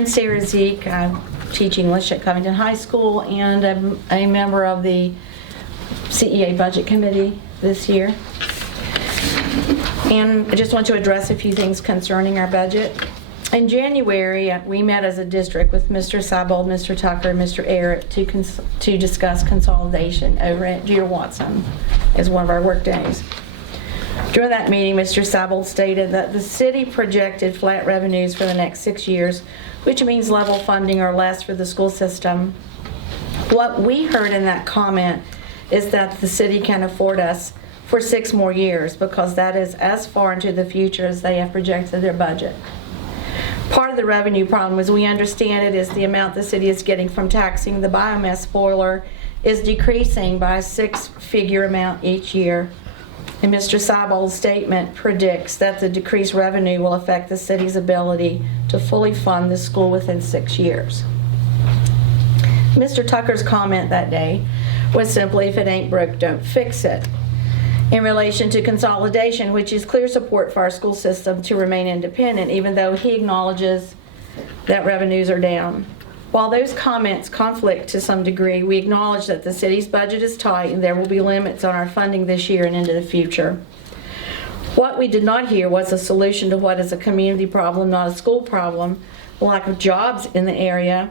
I'm Sara Zeek. I teach English at Covington High School, and I'm a member of the CEA Budget Committee this year. And I just want to address a few things concerning our budget. In January, we met as a district with Mr. Seibold, Mr. Tucker, and Mr. Ehret to discuss consolidation over at Jeter Watson as one of our work days. During that meeting, Mr. Seibold stated that the city projected flat revenues for the next 6 years, which means level funding or less for the school system. What we heard in that comment is that the city can afford us for 6 more years because that is as far into the future as they have projected their budget. Part of the revenue problem, as we understand it, is the amount the city is getting from taxing the biomass boiler is decreasing by a 6-figure amount each year. And Mr. Seibold's statement predicts that the decreased revenue will affect the city's ability to fully fund the school within 6 years. Mr. Tucker's comment that day was simply, if it ain't broke, don't fix it. In relation to consolidation, which is clear support for our school system to remain independent, even though he acknowledges that revenues are down. While those comments conflict to some degree, we acknowledge that the city's budget is tight and there will be limits on our funding this year and into the future. What we did not hear was a solution to what is a community problem, not a school problem. The lack of jobs in the area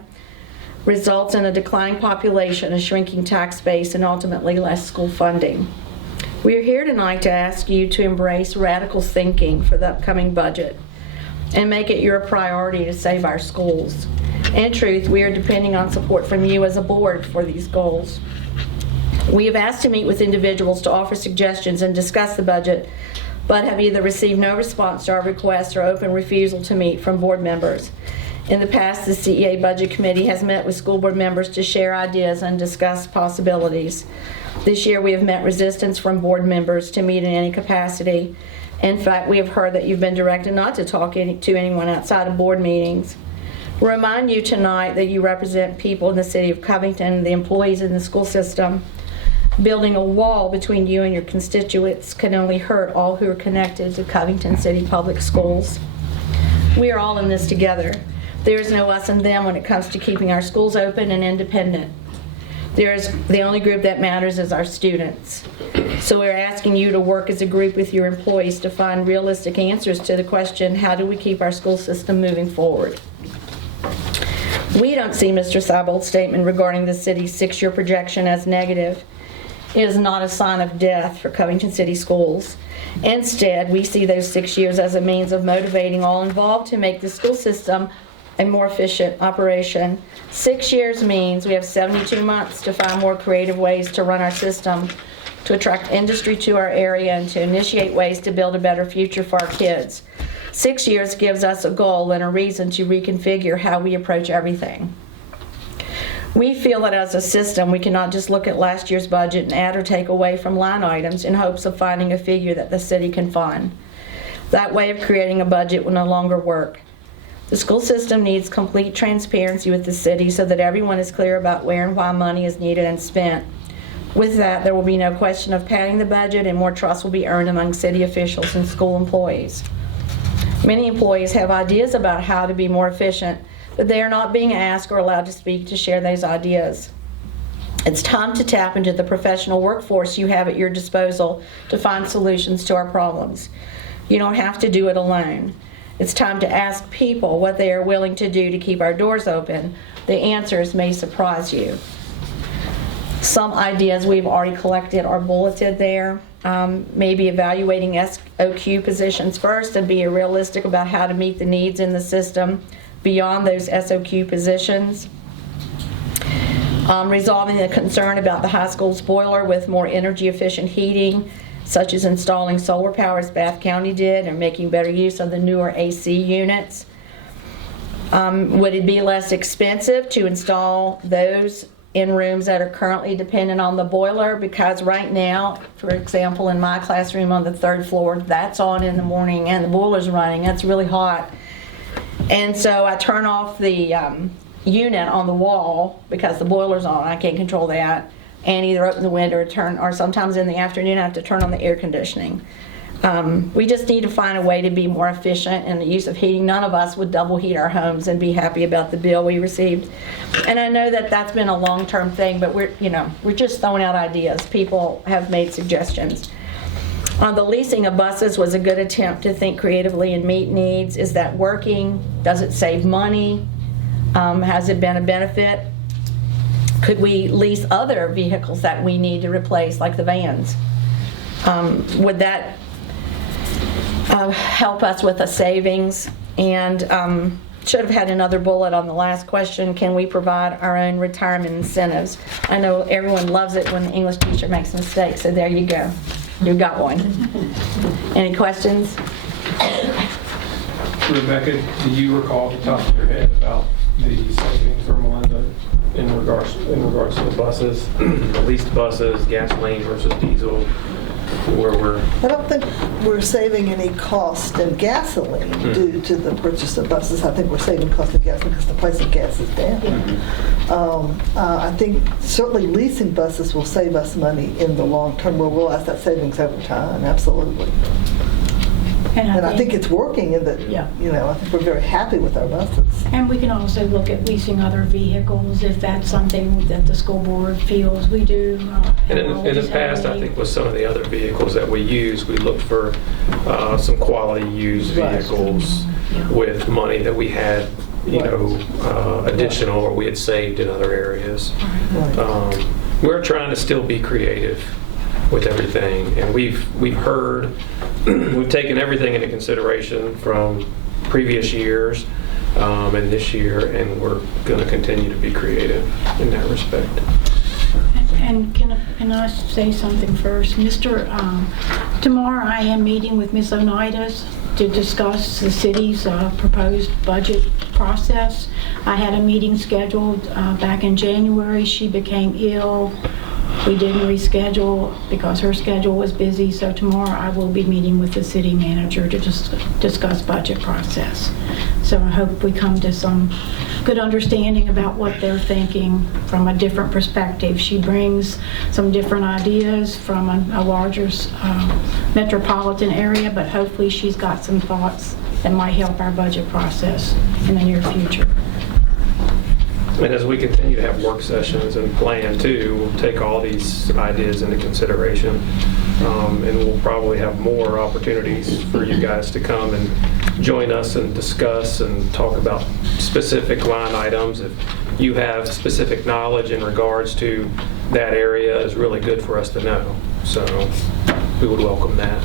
results in a declining population, a shrinking tax base, and ultimately less school funding. We are here tonight to ask you to embrace radical thinking for the upcoming budget and make it your priority to save our schools. In truth, we are depending on support from you as a board for these goals. We have asked to meet with individuals to offer suggestions and discuss the budget, but have either received no response to our request or open refusal to meet from board members. In the past, the CEA Budget Committee has met with school board members to share ideas and discuss possibilities. This year, we have met resistance from board members to meet in any capacity. In fact, we have heard that you've been directed not to talk to anyone outside of board meetings. We remind you tonight that you represent people in the city of Covington, the employees in the school system. Building a wall between you and your constituents can only hurt all who are connected to Covington City Public Schools. We are all in this together. There is no us and them when it comes to keeping our schools open and independent. The only group that matters is our students. So we're asking you to work as a group with your employees to find realistic answers to the question, how do we keep our school system moving forward? We don't see Mr. Seibold's statement regarding the city's 6-year projection as negative. It is not a sign of death for Covington City Schools. Instead, we see those 6 years as a means of motivating all involved to make the school system a more efficient operation. 6 years means we have 72 months to find more creative ways to run our system, to attract industry to our area, and to initiate ways to build a better future for our kids. 6 years gives us a goal and a reason to reconfigure how we approach everything. We feel that as a system, we cannot just look at last year's budget and add or take away from line items in hopes of finding a figure that the city can fund. That way of creating a budget will no longer work. The school system needs complete transparency with the city so that everyone is clear about where and why money is needed and spent. With that, there will be no question of padding the budget, and more trust will be earned among city officials and school employees. Many employees have ideas about how to be more efficient, but they are not being asked or allowed to speak to share those ideas. It's time to tap into the professional workforce you have at your disposal to find solutions to our problems. You don't have to do it alone. It's time to ask people what they are willing to do to keep our doors open. The answers may surprise you. Some ideas we've already collected are bulleted there. Maybe evaluating SOQ positions first and be realistic about how to meet the needs in the system beyond those SOQ positions. Resolving the concern about the high school's boiler with more energy efficient heating, such as installing solar power as Bath County did, and making better use of the newer AC units. Would it be less expensive to install those in rooms that are currently dependent on the boiler? Because right now, for example, in my classroom on the 3rd floor, that's on in the morning and the boiler's running. That's really hot. And so I turn off the unit on the wall because the boiler's on. I can't control that. And either open the window or sometimes in the afternoon I have to turn on the air conditioning. We just need to find a way to be more efficient in the use of heating. None of us would double heat our homes and be happy about the bill we received. And I know that that's been a long-term thing, but we're just throwing out ideas. People have made suggestions. The leasing of buses was a good attempt to think creatively and meet needs. Is that working? Does it save money? Has it been a benefit? Could we lease other vehicles that we need to replace, like the vans? Would that help us with a savings? And should have had another bullet on the last question. Can we provide our own retirement incentives? I know everyone loves it when the English teacher makes mistakes, so there you go. You got one. Any questions? Rebecca, do you recall off the top of your head about the savings for Melinda in regards to the buses, the leased buses, gasoline versus diesel, where we're... I don't think we're saving any cost in gasoline due to the purchase of buses. I think we're saving cost in gasoline because the price of gas is down. I think certainly leasing buses will save us money in the long term. We'll realize that savings over time, absolutely. And I think it's working in that, I think we're very happy with our buses. And we can also look at leasing other vehicles if that's something that the school board feels we do. And in the past, I think with some of the other vehicles that we use, we looked for some quality used vehicles with money that we had, additional or we had saved in other areas. We're trying to still be creative with everything, and we've heard, we've taken everything into consideration from previous years and this year, and we're going to continue to be creative in that respect. And can I say something first? Tomorrow I am meeting with Ms. Oneidas to discuss the city's proposed budget process. I had a meeting scheduled back in January. She became ill. We didn't reschedule because her schedule was busy, so tomorrow I will be meeting with the city manager to just discuss budget process. So I hope we come to some good understanding about what they're thinking from a different perspective. She brings some different ideas from a larger metropolitan area, but hopefully she's got some thoughts that might help our budget process in the near future. And as we continue to have work sessions and plan too, we'll take all these ideas into consideration, and we'll probably have more opportunities for you guys to come and join us and discuss and talk about specific line items. If you have specific knowledge in regards to that area, is really good for us to know. So we would welcome that.